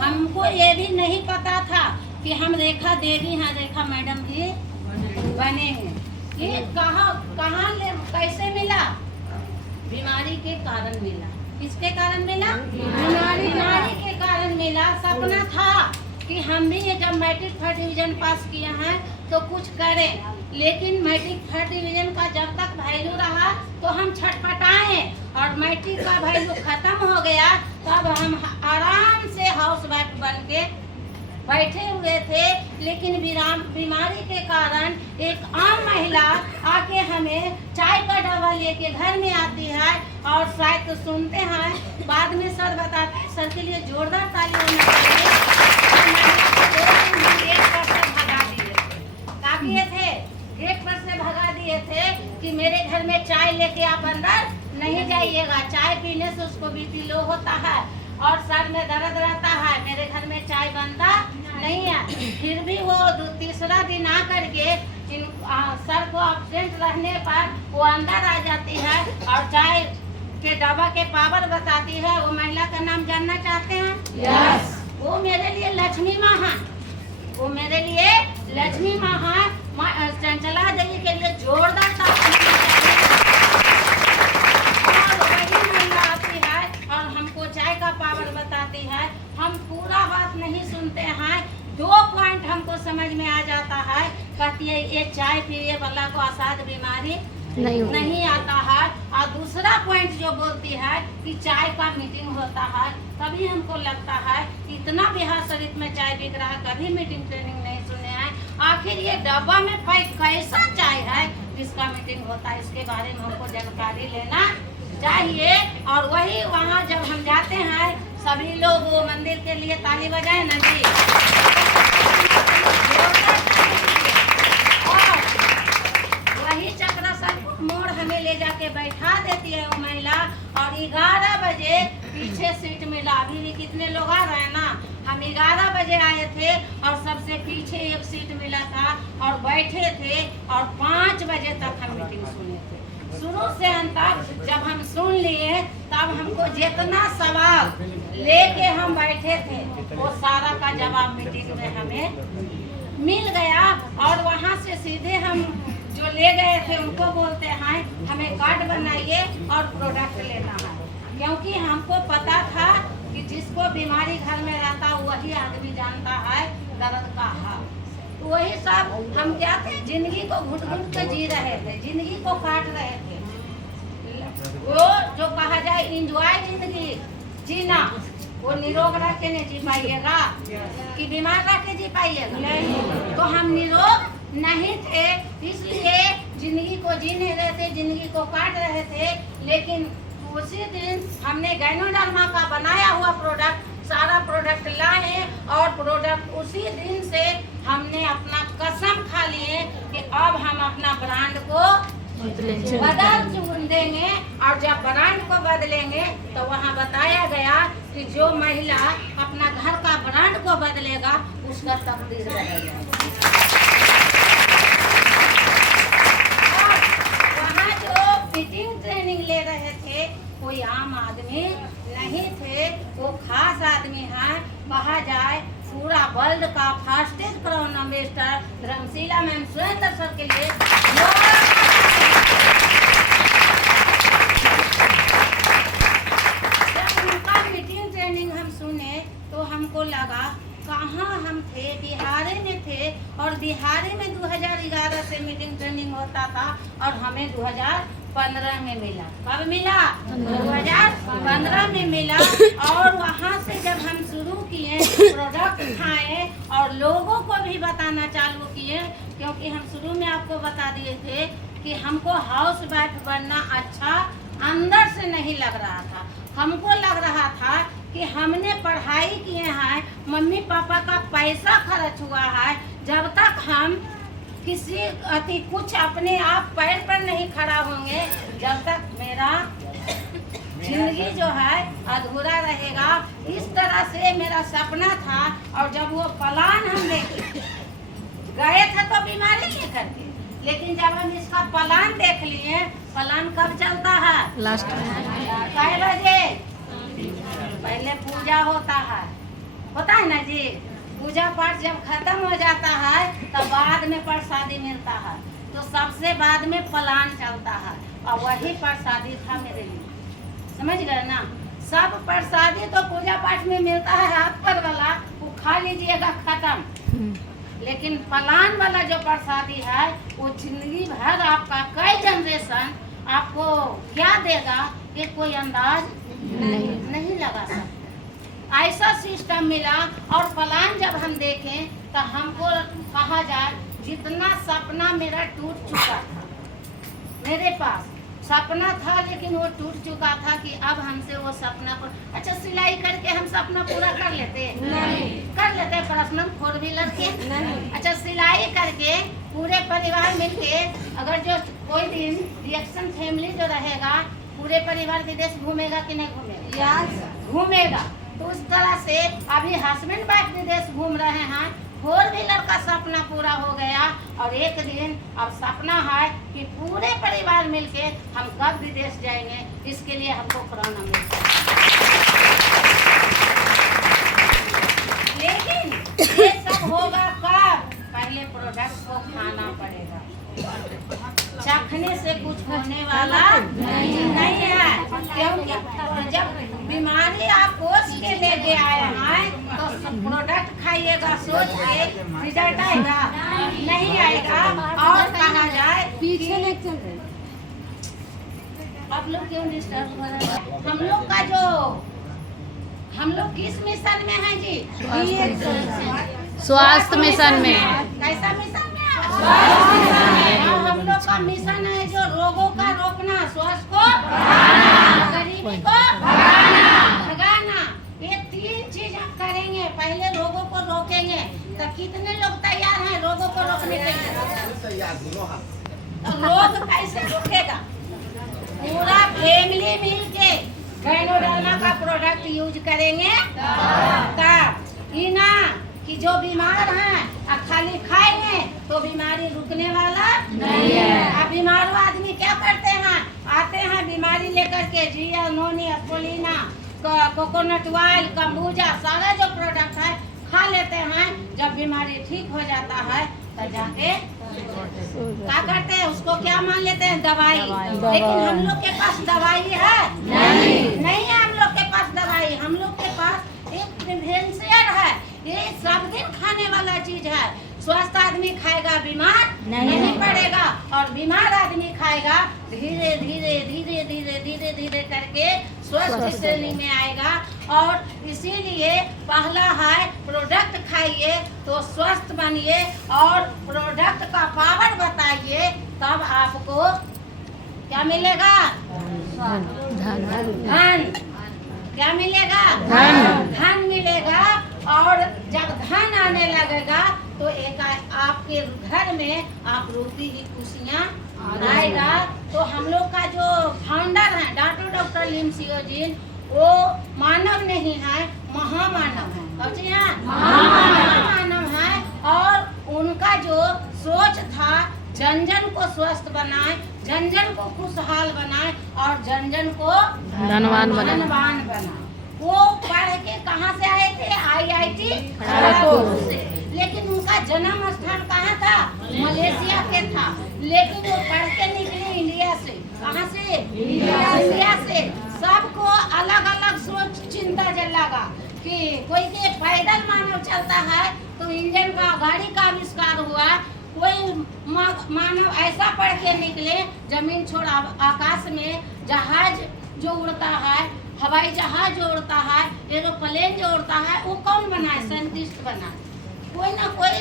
हमको ये भी नहीं पता था कि हम रेखा देवी हैं, रेखा मैडम भी बनेंगे। ये कहाँ कैसे मिला? बीमारी के कारण मिला। किसके कारण मिला? बीमारी के कारण मिला। सपना था कि हम भी ये जब मैट्रिक फर्स्ट डिवीजन पास किए हैं तो कुछ करें, लेकिन मैट्रिक फर्स्ट डिवीजन का जब तक वैल्यू रहा तो हम छटपटाए, और मैट्रिक का वैल्यू खत्म हो गया तब हम आराम से हाउस वाइफ बन के बैठे हुए थे। लेकिन बीमारी के कारण एक आम महिला आके हमें चाय का डब्बा लेके घर में आती है, और शायद तो सुनते हैं बाद में सर बताते, सर के लिए जोरदार ताली होनी चाहिए। गेट पर से भगा दिए थे, क्या किए थे? गेट पर से भगा दिए थे कि मेरे घर में चाय लेके आप अंदर नहीं जाइएगा, चाय पीने से उसको बीपी लो होता है और सर में दर्द रहता है, मेरे घर में चाय बनता नहीं है। फिर भी वो तीसरा दिन आ करके सर को एब्सेंट रहने पर वो अंदर आ जाती है और चाय के डब्बा के पावर बताती है। वो महिला का नाम जानना चाहते हैं? यस। वो मेरे लिए लक्ष्मी माँ है, वो मेरे लिए लक्ष्मी माँ है। चंचला देवी के लिए जोरदार ताली चाहिए। और वही महिला आती है और हमको चाय का पावर बताती है। हम पूरा बात नहीं सुनते हैं, 2 पॉइंट हमको समझ में आ जाता है। कहती है ये चाय पिए वाला को असाध बीमारी नहीं आता है। और दूसरा पॉइंट जो बोलती है कि चाय का मीटिंग होता है, तभी हमको लगता है इतना बिहार शरीफ में चाय बिक रहा है, कभी मीटिंग ट्रेनिंग नहीं सुने हैं। आखिर ये डब्बा में पैक कैसा चाय है जिसका मीटिंग होता है, इसके बारे में हमको जानकारी लेना चाहिए। और वही वहाँ जब हम जाते हैं सभी लोग वो मंदिर के लिए ताली बजाए ना जी, और वही चक्रासन मोड़ हमें ले जाके बैठा देती है वो महिला। और 11 बजे पीछे सीट मिला। अभी भी कितने लोग आ रहे हैं ना, हम 11 बजे आए थे और सबसे पीछे एक सीट मिला था और बैठे थे, और 5 बजे तक हम मीटिंग सुने थे, शुरू से अंत तक। जब हम सुन लिए तब हमको जितना सवाल लेके हम बैठे थे वो सारा का जवाब मीटिंग में हमें मिल गया। और वहाँ से सीधे हम जो ले गए थे उनको बोलते हैं हमें कार्ड बनाइए और प्रोडक्ट लेना है, क्योंकि हमको पता था कि जिसको बीमारी घर में रहता वही आदमी जानता है दर्द का हाल। तो वही सब हम क्या थे, जिंदगी को घुट घुट के जी रहे थे, जिंदगी को काट रहे थे। वो जो कहा जाए इंजॉय जिंदगी जीना, वो निरोग रह के नहीं जी पाइएगा कि बीमार रह के जी पाइएगा? नहीं। तो हम निरोग नहीं थे, इसलिए जिंदगी को जी नहीं रहे थे, जिंदगी को काट रहे थे। लेकिन उसी दिन हमने गैनोडर्मा का बनाया हुआ प्रोडक्ट, सारा प्रोडक्ट लाए, और प्रोडक्ट उसी दिन से हमने अपना कसम खा लिए कि अब हम अपना ब्रांड को बदल देंगे। और जब ब्रांड को बदलेंगे तो वहाँ बताया गया कि जो महिला अपना घर का ब्रांड को बदलेगा उसका तकदीर बदलेगा। वहाँ जो फिटिंग ट्रेनिंग ले रहे थे कोई आम आदमी नहीं थे, वो खास आदमी है। वहाँ जाए पूरा वर्ल्ड का fastest chronometer Dharamshila ma'am Surendra sir के लिए जब उनका मीटिंग ट्रेनिंग हम सुने तो हमको लगा कहाँ हम थे, बिहार में थे। और बिहार में 2011 से मीटिंग ट्रेनिंग होता था और हमें 2015 में मिला। कब मिला? 2015 में मिला। और वहाँ से जब हम शुरू किए प्रोडक्ट खाए और लोगों को भी बताना चालू किए, क्योंकि हम शुरू में आपको बता दिए थे कि हमको हाउस वाइफ बनना अच्छा अंदर से नहीं लग रहा था। हमको लग रहा था कि हमने पढ़ाई किए हैं, मम्मी पापा का पैसा खर्च हुआ है, जब तक हम किसी कुछ अपने आप पैर पर नहीं खड़ा होंगे, जब तक मेरा जिंदगी जो है अधूरा रहेगा। इस तरह से मेरा सपना था। और जब वो प्लान हम गए थे तो बीमारी लेकर के, लेकिन जब हम इसका प्लान देख लिए, प्लान कब चलता है? लास्ट कै बजे? पहले पूजा होता है, होता है ना जी। पूजा पाठ जब खत्म हो जाता है तब बाद में प्रसादी मिलता है, तो सबसे बाद में प्लान चलता है और वही प्रसादी था मेरे लिए, समझ गए ना। सब प्रसादी तो पूजा पाठ में मिलता है, हाथ पर वाला वो खा लीजिएगा खत्म, लेकिन प्लान वाला जो प्रसादी है वो जिंदगी भर आपका कई जनरेशन आपको क्या देगा ये कोई अंदाज नहीं लगा सकता। ऐसा सिस्टम मिला। और प्लान जब हम देखें तो हमको कहा जाए जितना सपना मेरा टूट चुका था, मेरे पास सपना था लेकिन वो टूट चुका था कि अब हमसे वो सपना को अच्छा सिलाई करके हम सपना पूरा कर लेते नहीं, कर लेते पर्सनल 4 व्हीलर के नहीं। अच्छा सिलाई करके पूरे परिवार मिलके अगर जो कोई दिन रिएक्शन फैमिली जो रहेगा पूरे परिवार विदेश घूमेगा कि नहीं घूमेगा? घूमेगा। तो उस तरह से अभी हस्बैंड वाइफ विदेश घूम रहे हैं, 4 व्हीलर का सपना पूरा हो गया। और एक दिन अब सपना है कि पूरे परिवार मिलके हम कब विदेश जाएंगे, इसके लिए हमको कोरोना मिलता है। लेकिन ये सब होगा कब? पहले प्रोडक्ट को खाना पड़ेगा, चखने से कुछ होने वाला नहीं है। क्योंकि जब बीमारी आप पोष के लेके आए हैं तो प्रोडक्ट खाइएगा सोच के, रिजल्ट आएगा नहीं आएगा। और कहा जाए पीछे नहीं चल रहे, आप लोग क्यों डिस्टर्ब हो रहे हैं? हम लोग किस मिशन में हैं जी? स्वास्थ्य मिशन में। कैसा मिशन में? हम लोग का मिशन है जो रोगों का रोकना, स्वास्थ्य को गरीबी को भगाना। ये 3 चीज हम करेंगे। पहले रोगों को रोकेंगे, तो कितने लोग तैयार हैं रोगों को रोकने के लिए? तो रोग कैसे रुकेगा? पूरा फैमिली मिलके गायनोडर्मा का प्रोडक्ट यूज करेंगे तब ही ना कि जो बीमार हैं खाली खाएंगे तो बीमारी रुकने वाला नहीं है। अब बीमार आदमी क्या करते हैं? आते हैं बीमारी लेकर के जिया नोनी एस्पोलिना कोकोनट ऑयल कम्बुजा सारा जो प्रोडक्ट है खा लेते हैं। जब बीमारी ठीक हो जाता है तो जाके क्या करते हैं? उसको क्या मान लेते हैं? दवाई। लेकिन हम लोग के पास दवाई है नहीं है। हम लोग के पास दवाई, हम लोग के पास एक प्रिवेंशन है। ये सब दिन खाने वाला चीज है। स्वस्थ आदमी खाएगा बीमार नहीं पड़ेगा, और बीमार आदमी खाएगा धीरे धीरे धीरे धीरे धीरे धीरे करके स्वस्थ श्रेणी में आएगा। और इसीलिए पहला है प्रोडक्ट खाइए तो स्वस्थ बनिए और प्रोडक्ट का पावर बताइए, तब आपको क्या मिलेगा? धन। क्या मिलेगा? धन मिलेगा। और जब धन आने लगेगा तो एक आपके घर में आप रोटी की खुशियाँ आएगा। तो हम लोग का जो फाउंडर है डॉक्टर लिम सियोजिन, वो मानव नहीं है, महामानव है। महामानव है। और उनका जो सोच था जन जन को स्वस्थ बनाए, जन जन को खुशहाल बनाए और जन जन को धनवान बनाए। वो पढ़ के कहाँ से आए थे? IIT खड़गपुर से। लेकिन उनका जन्म स्थान कहाँ था? मलेशिया के था। लेकिन वो पढ़ के निकले इंडिया से। कहाँ से? इंडिया से। सबको अलग अलग सोच चिंता लगा कि कोई के पैदल मानव चलता है तो इंजन का गाड़ी का आविष्कार हुआ। कोई मानव ऐसा पढ़ के निकले जमीन छोड़ आकाश में जहाज जो उड़ता है, हवाई जहाज जो उड़ता है, एरोप्लेन जो उड़ता है, वो कौन बनाए? साइंटिस्ट बनाए। कोई ना कोई